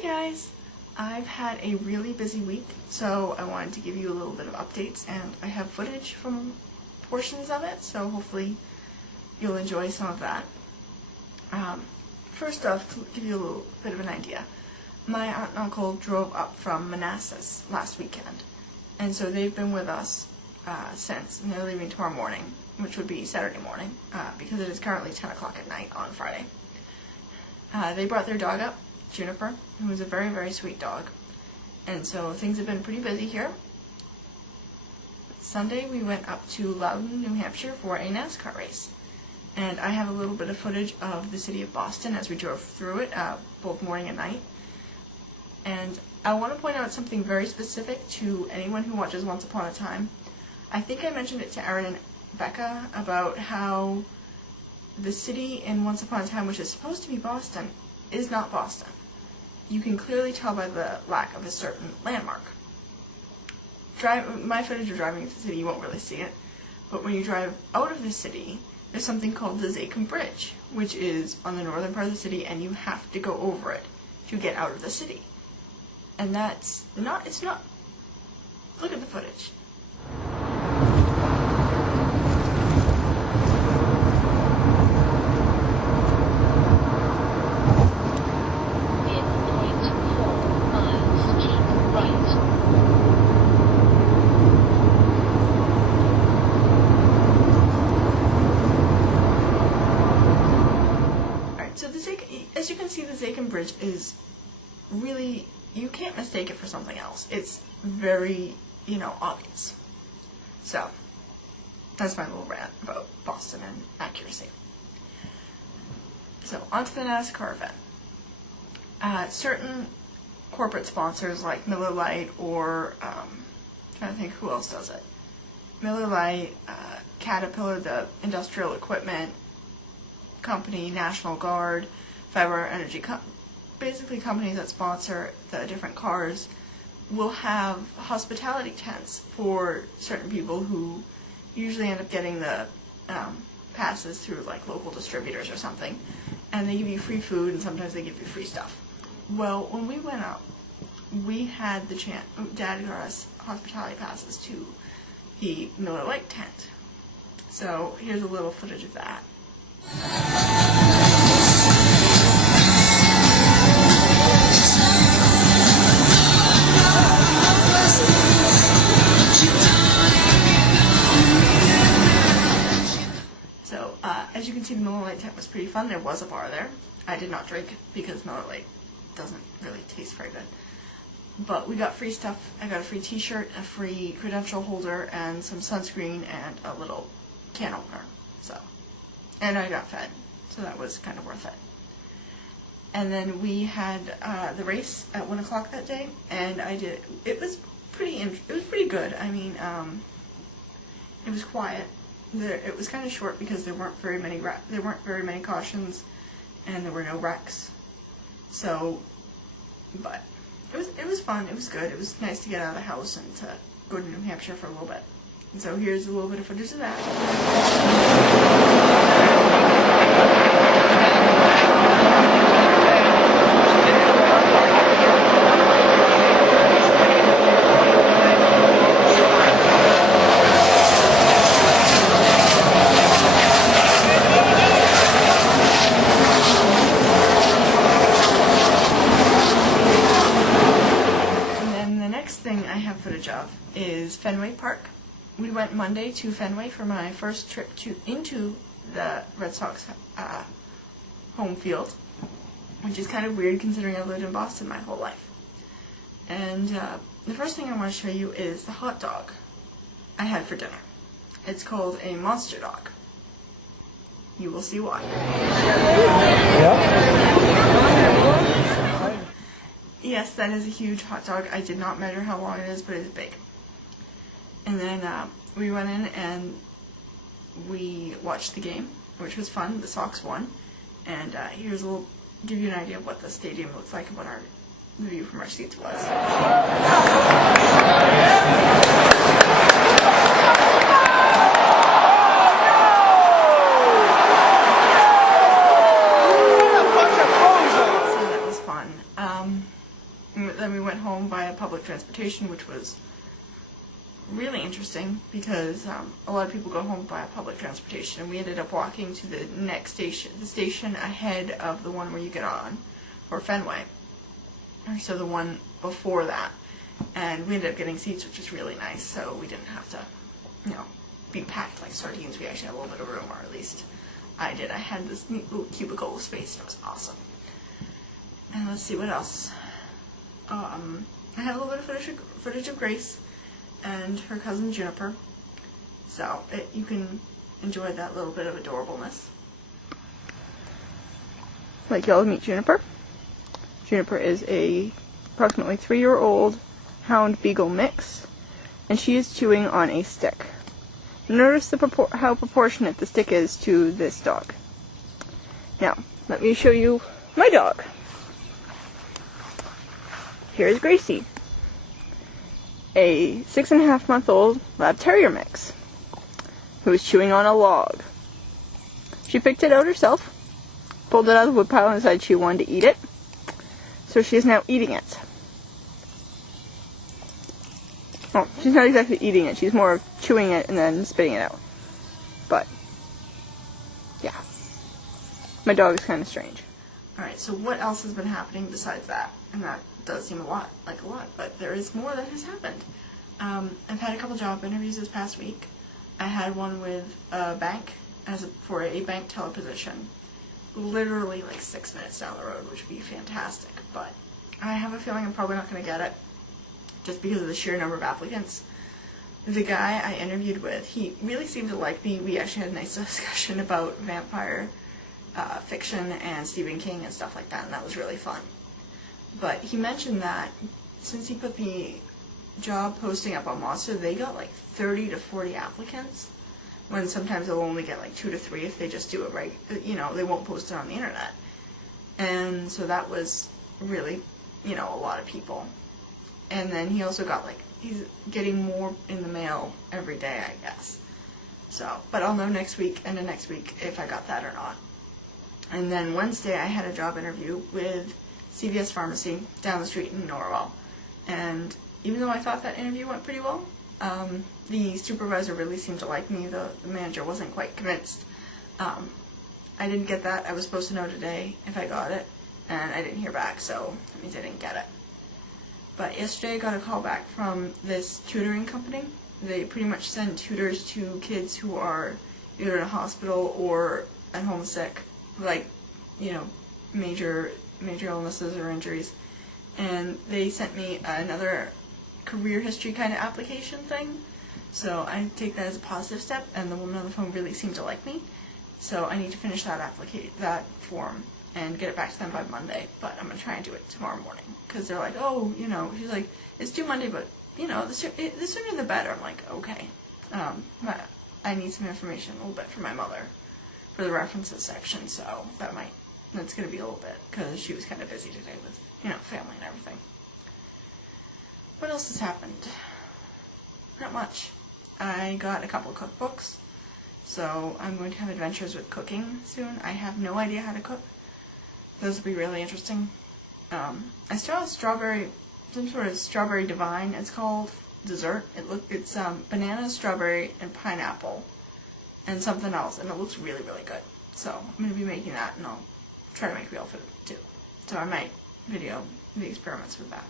Hey guys! I've had a really busy week, so I wanted to give you a little bit of updates, and I have footage from portions of it, so hopefully you'll enjoy some of that. First off, to give you a little bit of an idea, my aunt and uncle drove up from Manassas last weekend, and so they've been with us since, and they're leaving tomorrow morning, which would be Saturday morning, because it is currently 10 o'clock at night on Friday. They brought their dog up, Juniper, who is a very, very sweet dog. And so things have been pretty busy here. Sunday we went up to Loudon, New Hampshire for a NASCAR race. And I have a little bit of footage of the city of Boston as we drove through it, both morning and night. And I want to point out something very specific to anyone who watches Once Upon a Time. I think I mentioned it to Erin and Becca about how the city in Once Upon a Time, which is supposed to be Boston, is not Boston. You can clearly tell by the lack of a certain landmark. My footage of driving into the city, you won't really see it, but when you drive out of the city, there's something called the Zakim Bridge, which is on the northern part of the city, and you have to go over it to get out of the city. And it's not, look at the footage. As you can see, the Zakim Bridge is really, you can't mistake it for something else. It's very, obvious. So, that's my little rant about Boston and accuracy. So, onto the NASCAR event. Certain corporate sponsors like Miller Lite or, I'm trying to think who else does it. Miller Lite, Caterpillar, the industrial equipment company, National Guard, Fiber Energy, basically companies that sponsor the different cars, will have hospitality tents for certain people who usually end up getting the passes through like local distributors or something, and they give you free food and sometimes they give you free stuff. Well, when we went up, we had the chance, Dad got us hospitality passes to the Miller Lite tent. So here's a little footage of that. As you can see, the Miller Lite tent was pretty fun. There was a bar there. I did not drink because Miller Lite doesn't really taste very good. But we got free stuff. I got a free t-shirt, a free credential holder, and some sunscreen, and a little can opener. And I got fed, so that was kind of worth it. And then we had the race at 1 o'clock that day, and it was pretty good. I mean, it was quiet. It was kind of short because there weren't very many cautions, and there were no wrecks. So, but it was fun. It was good. It was nice to get out of the house and to go to New Hampshire for a little bit. And so here's a little bit of footage of that. I have footage of is Fenway Park. We went Monday to Fenway for my first trip into the Red Sox home field, which is kind of weird considering I've lived in Boston my whole life. And the first thing I want to show you is the hot dog I had for dinner. It's called a monster dog. You will see why. Yes, that is a huge hot dog. I did not measure how long it is, but it's big. And then we went in and we watched the game, which was fun. The Sox won. And here's give you an idea of what the stadium looks like and what the view from our seats was. then we went home via public transportation, which was really interesting because a lot of people go home via public transportation, and we ended up walking to the next station, the station ahead of the one where you get on, or Fenway, so the one before that, and we ended up getting seats, which was really nice, so we didn't have to, you know, be packed like sardines. We actually had a little bit of room, or at least I did. I had this neat little cubicle space, and it was awesome. And let's see what else. I had a little bit of footage of Grace and her cousin Juniper, so you can enjoy that little bit of adorableness. Like y'all meet Juniper. Juniper is a approximately 3-year-old hound beagle mix, and she is chewing on a stick. Notice how proportionate the stick is to this dog. Now, let me show you my dog. Here's Gracie, a 6.5-month-old Lab Terrier mix, who is chewing on a log. She picked it out herself, pulled it out of the woodpile, and decided she wanted to eat it, so she is now eating it. Well, she's not exactly eating it, she's more of chewing it and then spitting it out. But, yeah. My dog is kind of strange. Alright, so what else has been happening besides that? And that does seem like a lot, but there is more that has happened. I've had a couple job interviews this past week. I had one with a bank, for a bank teller position. Literally like 6 minutes down the road, which would be fantastic, but I have a feeling I'm probably not going to get it, just because of the sheer number of applicants. The guy I interviewed with, he really seemed to like me. We actually had a nice discussion about vampire fiction and Stephen King and stuff like that, and that was really fun. But he mentioned that since he put the job posting up on Monster, they got like 30 to 40 applicants, when sometimes they'll only get like 2 to 3 if they just do it right, you know, they won't post it on the internet. And so that was really, you know, a lot of people. And then he also got like, he's getting more in the mail every day, I guess. So, but I'll know next week, end of next week, if I got that or not. And then Wednesday I had a job interview with CVS Pharmacy down the street in Norwell. And even though I thought that interview went pretty well, the supervisor really seemed to like me. The manager wasn't quite convinced. I didn't get that. I was supposed to know today if I got it, and I didn't hear back, so that means I didn't get it. But yesterday I got a call back from this tutoring company. They pretty much send tutors to kids who are either in a hospital or at home sick, like, you know, major illnesses or injuries. And they sent me another career history kind of application thing. So I take that as a positive step, and the woman on the phone really seemed to like me. So I need to finish that form and get it back to them by Monday. But I'm going to try and do it tomorrow morning. Because they're like, oh, you know, she's like, it's due Monday, but, you know, the sooner the better. I'm like, okay. I need some information a little bit from my mother for the references section, so that's going to be a little bit, because she was kind of busy today with, you know, family and everything. What else has happened? Not much. I got a couple cookbooks, so I'm going to have adventures with cooking soon. I have no idea how to cook. Those will be really interesting. I still have some sort of strawberry divine, it's called, dessert. It's banana, strawberry, and pineapple, and something else, and it looks really, really good. So I'm going to be making that, and I'll try to make real food too. So I might video the experiments with that.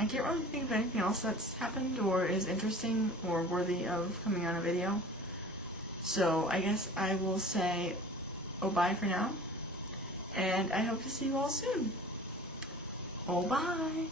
I can't really think of anything else that's happened or is interesting or worthy of coming on a video. So I guess I will say, oh, bye for now, and I hope to see you all soon. Oh, bye!